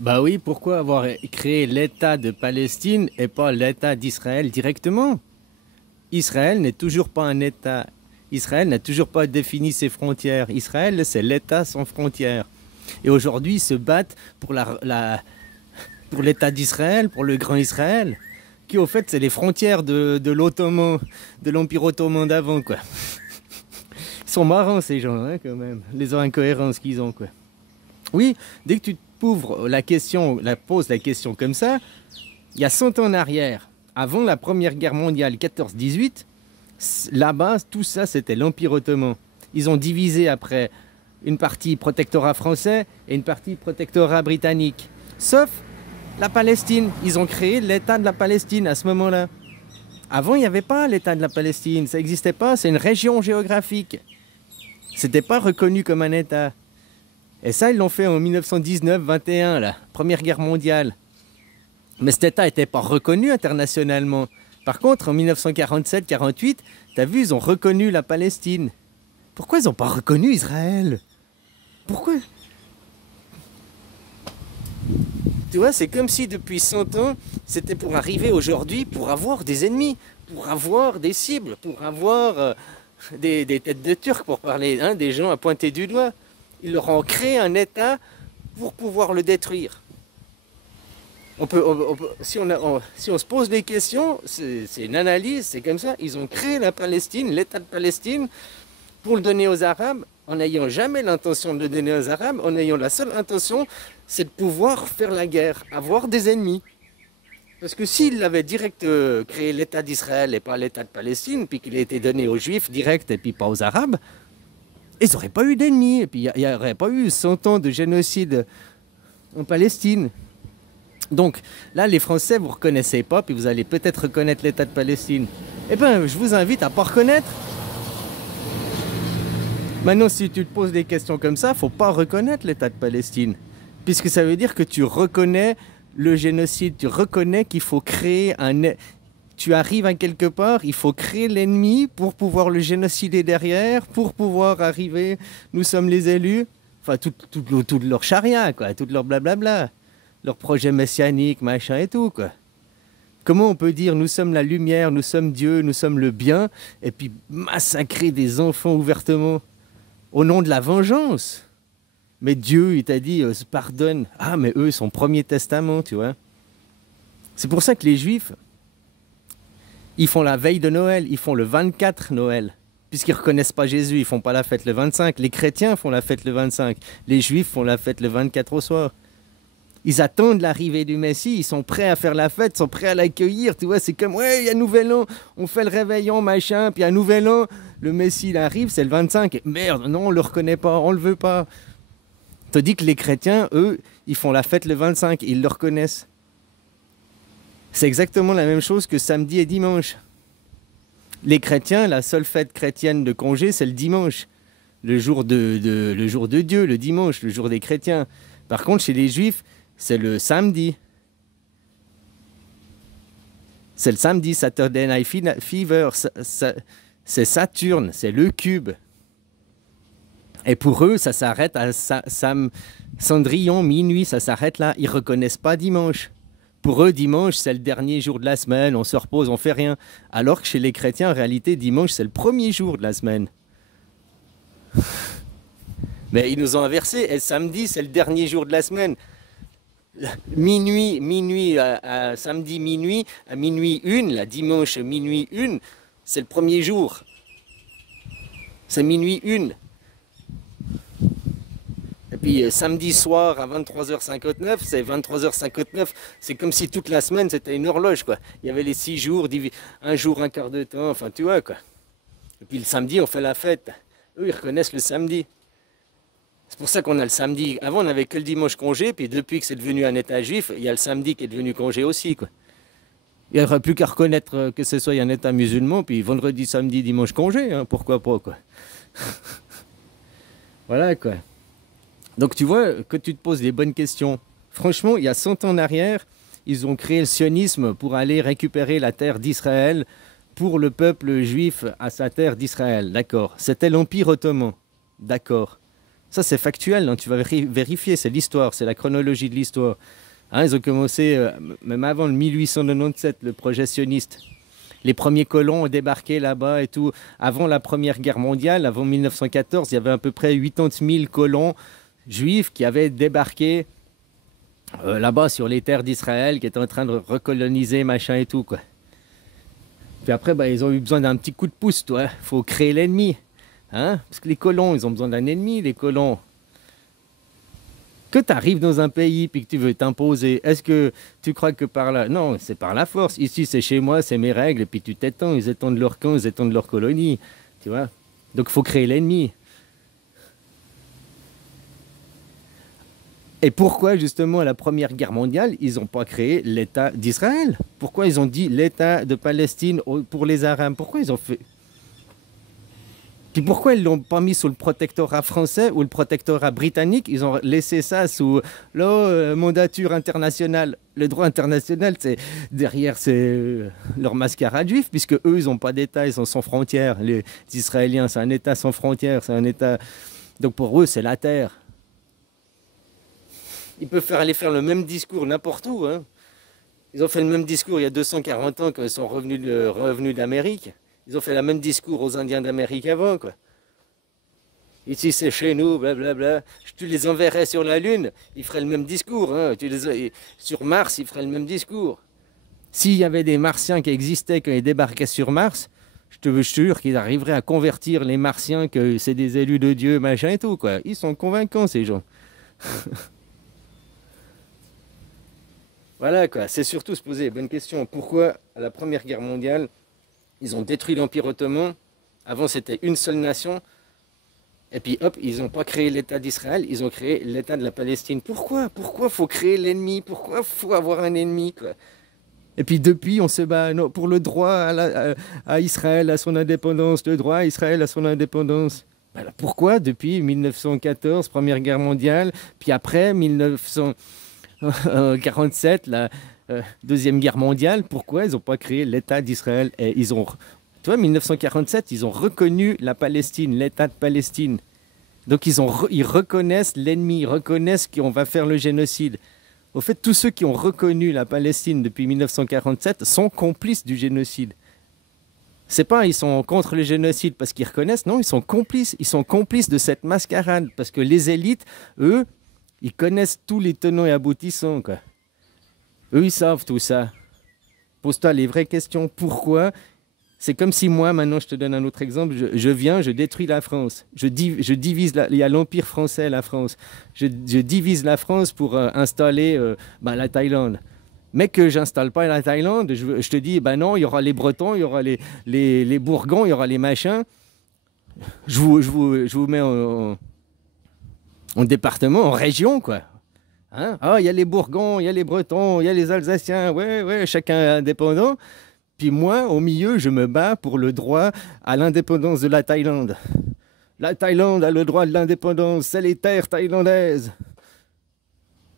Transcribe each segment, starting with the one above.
Bah oui, pourquoi avoir créé l'État de Palestine et pas l'État d'Israël directement? Israël n'est toujours pas un État. Israël n'a toujours pas défini ses frontières. Israël, c'est l'État sans frontières. Et aujourd'hui, ils se battent pour pour l'État d'Israël, pour le Grand Israël, qui au fait, c'est les frontières de l'Ottoman, de l'Empire ottoman d'avant, quoi. Ils sont marrants, ces gens, hein, quand même, les incohérences qu'ils ont, quoi. Oui, dès que tu t'ouvres la question, poses la question comme ça, il y a 100 ans en arrière, avant la Première Guerre mondiale 14-18, là-bas, tout ça, c'était l'Empire ottoman. Ils ont divisé après une partie protectorat français et une partie protectorat britannique. Sauf la Palestine. Ils ont créé l'État de la Palestine à ce moment-là. Avant, il n'y avait pas l'État de la Palestine. Ça n'existait pas. C'est une région géographique. C'était pas reconnu comme un État. Et ça, ils l'ont fait en 1919-21, la Première Guerre mondiale. Mais cet État n'était pas reconnu internationalement. Par contre, en 1947-48, t'as vu, ils ont reconnu la Palestine. Pourquoi ils n'ont pas reconnu Israël? Pourquoi? Tu vois, c'est comme si depuis 100 ans, c'était pour arriver aujourd'hui, pour avoir des ennemis, pour avoir des cibles, pour avoir des têtes de Turcs, pour parler, hein, des gens à pointer du doigt. Ils leur ont créé un État pour pouvoir le détruire. Si on se pose des questions, c'est une analyse, c'est comme ça. Ils ont créé la Palestine, l'État de Palestine, pour le donner aux Arabes, en n'ayant jamais l'intention de le donner aux Arabes, en ayant la seule intention, c'est de pouvoir faire la guerre, avoir des ennemis. Parce que s'il avait direct créé l'État d'Israël et pas l'État de Palestine, puis qu'il a été donné aux Juifs direct et puis pas aux Arabes, ils n'auraient pas eu d'ennemis. Et puis il n'y aurait pas eu 100 ans de génocide en Palestine. Donc là, les Français, vous ne reconnaissez pas, puis vous allez peut-être reconnaître l'État de Palestine. Eh bien, je vous invite à ne pas reconnaître. Maintenant, si tu te poses des questions comme ça, il ne faut pas reconnaître l'État de Palestine. Puisque ça veut dire que tu reconnais le génocide, tu reconnais qu'il faut créer un... Tu arrives à quelque part, il faut créer l'ennemi pour pouvoir le génocider derrière, pour pouvoir arriver, nous sommes les élus. Enfin, tout leur charia, quoi, tout leur blablabla. Leur projet messianique, machin et tout, quoi. Comment on peut dire nous sommes la lumière, nous sommes Dieu, nous sommes le bien, et puis massacrer des enfants ouvertement au nom de la vengeance? Mais Dieu, il t'a dit, pardonne. Ah, mais eux, son premier testament, tu vois. C'est pour ça que les Juifs, ils font la veille de Noël, ils font le 24 Noël. Puisqu'ils ne reconnaissent pas Jésus, ils ne font pas la fête le 25. Les chrétiens font la fête le 25. Les Juifs font la fête le 24 au soir. Ils attendent l'arrivée du Messie, ils sont prêts à faire la fête, ils sont prêts à l'accueillir, tu vois, c'est comme, ouais, il y a Nouvel An, on fait le réveillon, machin, puis à Nouvel An, le Messie, il arrive, c'est le 25, et merde, non, on le reconnaît pas, on le veut pas. Tandis que les chrétiens, eux, ils font la fête le 25, ils le reconnaissent. C'est exactement la même chose que samedi et dimanche. Les chrétiens, la seule fête chrétienne de congé, c'est le dimanche. Le jour de Dieu, le dimanche, le jour des chrétiens. Par contre, chez les Juifs, c'est le samedi. C'est le samedi, Saturday Night Fever. C'est Saturne, c'est le cube. Et pour eux, ça s'arrête à Cendrillon, minuit, ça s'arrête là. Ils ne reconnaissent pas dimanche. Pour eux, dimanche, c'est le dernier jour de la semaine, on se repose, on fait rien. Alors que chez les chrétiens, en réalité, dimanche, c'est le premier jour de la semaine. Mais ils nous ont inversé, et le samedi, c'est le dernier jour de la semaine. À samedi minuit, à minuit 1, la dimanche minuit 1, c'est le premier jour. C'est minuit 1. Et puis samedi soir à 23h59, c'est 23h59. C'est comme si toute la semaine c'était une horloge, quoi. Il y avait les 6 jours, un jour, un quart de temps, enfin tu vois, quoi. Et puis le samedi, on fait la fête. Eux, ils reconnaissent le samedi. C'est pour ça qu'on a le samedi. Avant, on n'avait que le dimanche congé, puis depuis que c'est devenu un État juif, il y a le samedi qui est devenu congé aussi, quoi. Il n'y aurait plus qu'à reconnaître que ce soit un État musulman, puis vendredi, samedi, dimanche congé, hein, pourquoi pas, quoi. Voilà, quoi. Donc tu vois que tu te poses des bonnes questions. Franchement, il y a 100 ans en arrière, ils ont créé le sionisme pour aller récupérer la terre d'Israël pour le peuple juif à sa terre d'Israël. D'accord. C'était l'Empire ottoman. D'accord. Ça, c'est factuel, hein, tu vas vérifier, c'est l'histoire, c'est la chronologie de l'histoire. Hein, ils ont commencé, même avant le 1897, le projet sioniste. Les premiers colons ont débarqué là-bas et tout. Avant la Première Guerre mondiale, avant 1914, il y avait à peu près 80 000 colons juifs qui avaient débarqué là-bas sur les terres d'Israël, qui étaient en train de recoloniser, machin et tout, quoi. Puis après, bah, ils ont eu besoin d'un petit coup de pouce, toi. Il faut créer l'ennemi. Hein? Parce que les colons, ils ont besoin d'un ennemi, les colons. Que tu arrives dans un pays puis que tu veux t'imposer, est-ce que tu crois que par là... Non, c'est par la force. Ici, c'est chez moi, c'est mes règles, et puis tu t'étends, ils étendent leur camp, ils étendent leur colonie. Tu vois? Donc, il faut créer l'ennemi. Et pourquoi, justement, à la Première Guerre mondiale, ils n'ont pas créé l'État d'Israël? Pourquoi ils ont dit l'État de Palestine pour les Arabes? Pourquoi ils ont fait... Puis pourquoi ils ne l'ont pas mis sous le protectorat français ou le protectorat britannique? Ils ont laissé ça sous la mandature internationale. Le droit international, c'est derrière, c'est leur mascarade juive, puisque eux, ils n'ont pas d'État, ils sont sans frontières. Les Israéliens, c'est un État sans frontières, c'est un État... Donc pour eux, c'est la terre. Ils peuvent aller faire le même discours n'importe où. Hein. Ils ont fait le même discours il y a 240 ans quand ils sont revenus d'Amérique. Ils ont fait le même discours aux Indiens d'Amérique avant, quoi. Ici, c'est chez nous, blablabla. Tu les enverrais sur la Lune, ils feraient le même discours. Hein. Sur Mars, ils feraient le même discours. S'il y avait des Martiens qui existaient quand ils débarquaient sur Mars, je te jure qu'ils arriveraient à convertir les Martiens que c'est des élus de Dieu, machin et tout, quoi. Ils sont convaincants, ces gens. Voilà, quoi. C'est surtout se poser les bonnes questions. Pourquoi, à la Première Guerre mondiale, ils ont détruit l'Empire ottoman? Avant, c'était une seule nation. Et puis, hop, ils n'ont pas créé l'État d'Israël, ils ont créé l'État de la Palestine. Pourquoi? Pourquoi faut créer l'ennemi? Pourquoi faut avoir un ennemi, quoi? Et puis, depuis, on se bat pour le droit à Israël, à son indépendance, le droit à Israël à son indépendance. Alors, pourquoi, depuis 1914, Première Guerre mondiale, puis après 1947, la Deuxième Guerre mondiale, pourquoi ils n'ont pas créé l'État d'Israël? Et ils ont, tu vois, 1947, ils ont reconnu la Palestine, l'État de Palestine. Donc ils reconnaissent l'ennemi, ils reconnaissent qu'on va faire le génocide. Au fait, tous ceux qui ont reconnu la Palestine depuis 1947 sont complices du génocide. C'est pas ils sont contre le génocide parce qu'ils reconnaissent, non, ils sont complices de cette mascarade parce que les élites, eux, ils connaissent tous les tenants et aboutissants, quoi. Eux, ils savent tout ça. Pose-toi les vraies questions. Pourquoi? C'est comme si moi, maintenant, je te donne un autre exemple, je viens, je détruis la France. Je divise, il y a l'Empire français, la France. Je divise la France pour installer la Thaïlande. Mais que j'installe pas la Thaïlande, je te dis, non, il y aura les Bretons, il y aura les Bourgons, il y aura les machins. Je vous mets en département, en région, quoi. Hein? Ah, il y a les Bourgons, il y a les Bretons, il y a les Alsaciens, ouais, chacun indépendant. Puis moi, au milieu, je me bats pour le droit à l'indépendance de la Thaïlande. La Thaïlande a le droit de l'indépendance, c'est les terres thaïlandaises.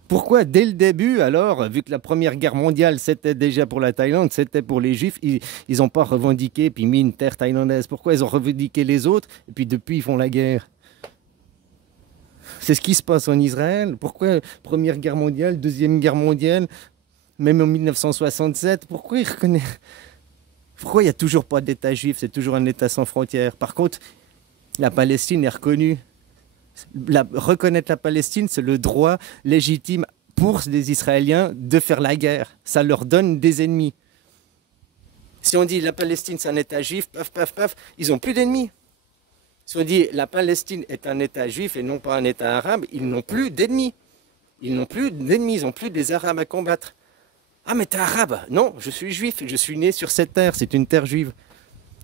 Pourquoi, dès le début, alors, vu que la Première Guerre mondiale, c'était déjà pour la Thaïlande, c'était pour les Juifs, ils n'ont pas revendiqué puis mis une terre thaïlandaise? Pourquoi ils ont revendiqué les autres et puis depuis, ils font la guerre? C'est ce qui se passe en Israël. Pourquoi Première Guerre mondiale, Deuxième Guerre mondiale, même en 1967, pourquoi ils reconnaissent... Pourquoi il n'y a toujours pas d'État juif? C'est toujours un État sans frontières. Par contre, la Palestine est reconnue. Reconnaître la Palestine, c'est le droit légitime pour les Israéliens de faire la guerre. Ça leur donne des ennemis. Si on dit la Palestine, c'est un État juif, paf, paf, paf, ils n'ont plus d'ennemis. Si on dit la Palestine est un État juif et non pas un État arabe, ils n'ont plus d'ennemis. Ils n'ont plus d'ennemis, ils n'ont plus des Arabes à combattre. Ah, mais t'es arabe? Non, je suis juif, je suis né sur cette terre, c'est une terre juive.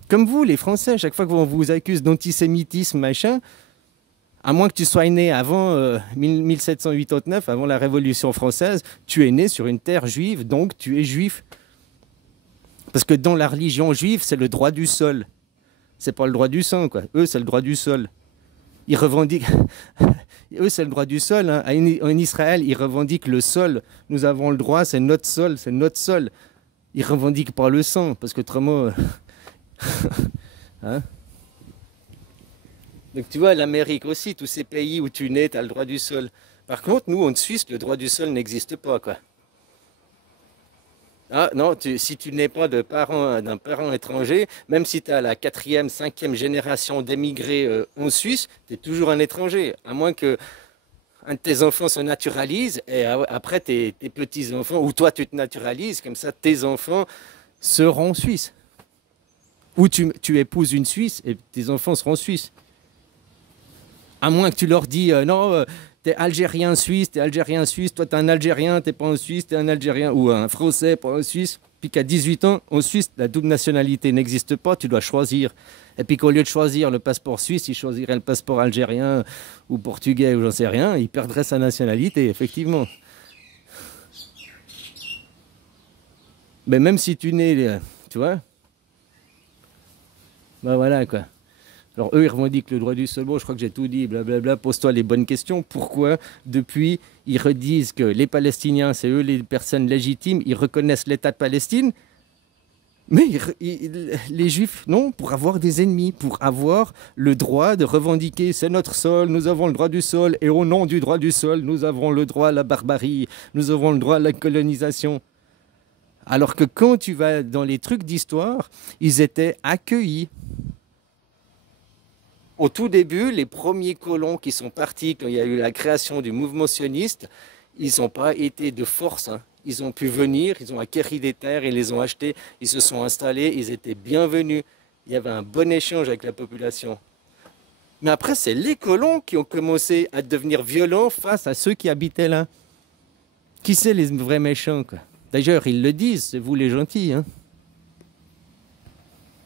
Comme vous, les Français, chaque fois qu'on vous accuse d'antisémitisme, machin, à moins que tu sois né avant 1789, avant la Révolution française, tu es né sur une terre juive, donc tu es juif. Parce que dans la religion juive, c'est le droit du sol. C'est pas le droit du sang, quoi. Eux, c'est le droit du sol. Ils revendiquent... Eux, c'est le droit du sol. Hein. En Israël, ils revendiquent le sol. Nous avons le droit, c'est notre sol, c'est notre sol. Ils revendiquent pas le sang, parce qu'autrement... hein? Donc tu vois, l'Amérique aussi, tous ces pays où tu nais, tu as le droit du sol. Par contre, nous, en Suisse, le droit du sol n'existe pas, quoi. Ah non, si tu n'es pas d'un parent étranger, même si tu as la quatrième, cinquième génération d'émigrés en Suisse, tu es toujours un étranger. À moins que un de tes enfants se naturalise et après tes petits-enfants, ou toi tu te naturalises, comme ça tes enfants seront suisses. Ou tu épouses une Suisse et tes enfants seront suisses. À moins que tu leur dis non, t'es algérien suisse, toi t'es un Algérien, t'es pas un Suisse, t'es un Algérien, ou un Français, pas un Suisse. Puis qu'à 18 ans, en Suisse, la double nationalité n'existe pas, tu dois choisir. Et puis qu'au lieu de choisir le passeport suisse, il choisirait le passeport algérien ou portugais ou j'en sais rien, il perdrait sa nationalité, effectivement. Mais même si tu nais, tu vois, ben voilà quoi. Alors eux, ils revendiquent le droit du sol. Bon, je crois que j'ai tout dit, blablabla. Pose-toi les bonnes questions. Pourquoi, depuis, ils redisent que les Palestiniens, c'est eux les personnes légitimes, ils reconnaissent l'État de Palestine, mais les Juifs, non, pour avoir des ennemis, pour avoir le droit de revendiquer, c'est notre sol, nous avons le droit du sol, et au nom du droit du sol, nous avons le droit à la barbarie, nous avons le droit à la colonisation. Alors que quand tu vas dans les trucs d'histoire, ils étaient accueillis. Au tout début, les premiers colons qui sont partis, quand il y a eu la création du mouvement sioniste, ils n'ont pas été de force. Hein. Ils ont pu venir, ils ont acquéri des terres, ils les ont achetées, ils se sont installés, ils étaient bienvenus. Il y avait un bon échange avec la population. Mais après, c'est les colons qui ont commencé à devenir violents face à ceux qui habitaient là. Qui c'est les vrais méchants, quoi? D'ailleurs, ils le disent, c'est vous les gentils. Hein.